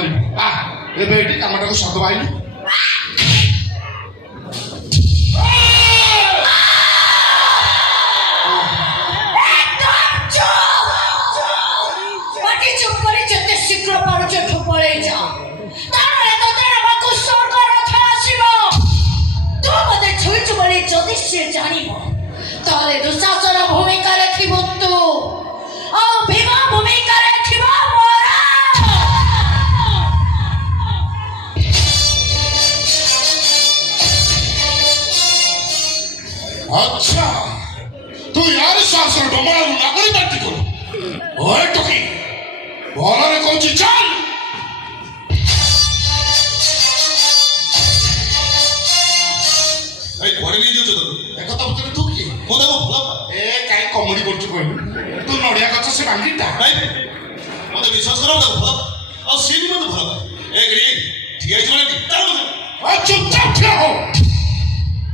କରିବି ଏବେ ଏଠି କାମଟାକୁ ସତ ପାଇଲୁ চুপ করে যেতে শীঘ্র পারুছ এঠু পড়ে যাও তাহলে তোদের আমাকে স্বর্গ রথে আসিব তু মতে ছুঁইছু বলে যদি সে জানিব তাহলে দুঃশাসন ভূমিকারে থিব তু ও ভীমা ভূমিকারে থিব মোরা আচ্ছা তুই আর শাসন ডমার নাগরি বাতি কর ওই টকি বলারে কইছি চল এই ঘরে নিয়ে যাচ্ছ তো একথা ভিতরে তু কি ମୁଁ ତାକୁ ଭଲ ଏ କାଇଁ କମେଡି କରୁଛୁ କହିଲୁ ତୁ ନଡ଼ିଆ ଗଛ ସେ ଭାଙ୍ଗିଟା ପାଏ ମୋତେ ବିଶ୍ୱାସ କର ମୁଁ ତାକୁ ଭଲ ପାଏ ଆଉ ସିଏ ବି ମୋତେ ଭଲ ପାଏ ଏ ଗିରି ଠିଆ ହେଇଛି ମାନେ ତାର ଚୁପଚାପ ଠିଆ ହୋ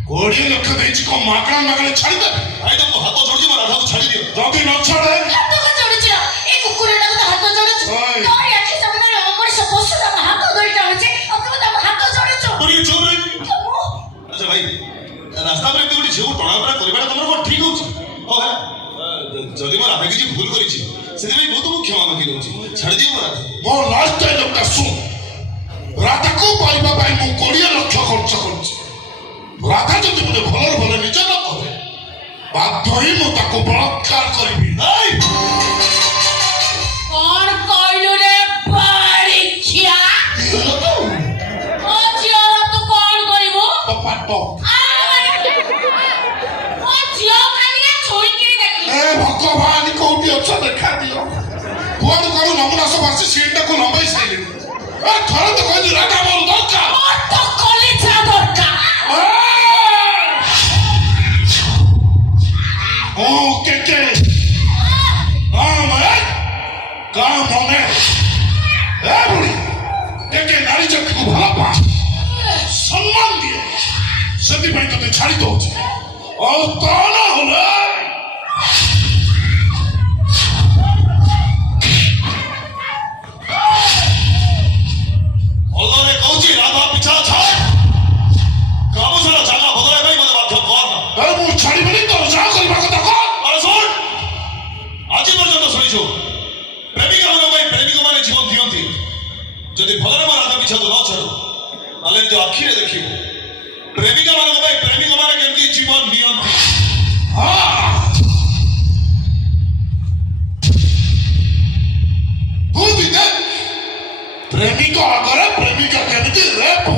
20 ଲକ୍ଷ ଦେଇଛି କଣ ମାଗଣା ମାଗଣା ଛାଡ଼ିଦେବେ ଭାଇ ତମକୁ ହାତ ଯୋଡୁଛି ମୋ ରାଧାକୁ ଛାଡ଼ି ଦିଅ ଯଦି ନ ଛାଡ଼େ ହାତ କଣ ଯୋଡୁଛି ଏ କୁକୁରଟାକୁ ତ ହାତ ଯୋଡୁଛୁ ଓଇ। ତୋରି ଆଖି ସାମ୍ନାରେ ଅମଣିଷ ପଶୁଟା ଆମ ହାତ ଧରି ଟାଣୁଛି ଆଉ ତୁ ତାକୁ ହାତ ଯୋଡୁଛୁ ଟିକେ ଚୁପ୍ ରହି ଆଚ୍ଛା ଭାଇ ରାସ୍ତା ଉପରେ ଏମିତି ଗୋଟେ ଝିଅକୁ ଟଣାଫଣା କରିବାଟା ତମର କ'ଣ ଠିକ୍ ହଉଛି ହଉ ହେଲା ଯଦି ମୋ ରାଧା କିଛି ଭୁଲ କରିଛି ସେଥିପାଇଁ ମୁଁ ତୁମକୁ କ୍ଷମା ମାଗି ଦେଉଛି ଛାଡ଼ି ଦିଅ ମୋ ରାଧା ମୋ ଲାଷ୍ଟ ଡାଇଲଗଟା ଶୁଣ ରାଧାକୁ ପାଇବା ପାଇଁ ମୁଁ 20 ଲକ୍ଷ ଖର୍ଚ୍ଚ କରିଛି ରାଧା ଯଦି ମୋତେ ଭଲରେ ଭଲ ନିଜ ନ କରେ ବାଧ୍ୟ ହିଁ ମୁଁ ତାକୁ ବଳାତ୍କାର କରିବି ଏଇ! କଣ କହିଲୁ ରେ ବାରିଖିଆ ଓ ଝିଅର ତୁ କଣ କରିବୁ ପାଟ ଓ ଝିଅ କାଲିଆ ଛୁଇଁକିରି ଦେଖି ଏ ଭଗବାନ କୋଉଠି ଅଛ ଦେଖା ଦିଅ କୁଆଡୁ କୁଆଡୁ ନମୁନା ସବୁ ଆସି ସିଟଟାକୁ ଲମ୍ବାଇ ସାଇଲେଣି ଏ ଥରେ ତ କହିଲି ରାଧା ମୋର ଦରକାର ଓ ତ କଲିଜା ଦରକାର ଓ କେକେ ମନେ ଏ ବୁଢୀ କେକେ ନାରୀ ଚକ୍ଷୁକୁ ଭଲ ପା ସମ୍ମାନ ଦିଏ ସେଥିପାଇଁ ତତେ ଛାଡ଼ି ଦଉଛି ଆଉ କଣ ହଲେ ଭଲରେ କହୁଛି ରାଧା ପିଛା ଛାଡ଼ ଗାମୁଛାର ଜାଗା ବଦଳାଇବା ପାଇଁ ମୋତେ ବାଧ୍ୟ କର ନା ଏ ମୁଁ ଛାଡ଼ିବିନି ତୋର ଯାହା କରିବା କଥା କର ଆରେ ଶୁଣ ଆଜି ପର୍ଯ୍ୟନ୍ତ ଶୁଣିଛୁ ପ୍ରେମିକାମାନଙ୍କ ପାଇଁ ପ୍ରେମିକମାନେ ଜୀବନ ଦିଅନ୍ତି ଯଦି ଭଲରେ ମୋ ରାଧା ପିଛା ତୁ ନ ଛାଡ଼ୁ ତାହେଲେ ତୁ ଆଖିରେ ଦେଖିବୁ ପ୍ରେମିକାମାନଙ୍କ ପାଇଁ ପ୍ରେମିକମାନେ କେମିତି ଜୀବନ ନିଅନ୍ତି ତୁ ବି ଦେଖ ପ୍ରେମିକ ଆଗରେ ପ୍ରେମିକା କେମିତି ରେପ୍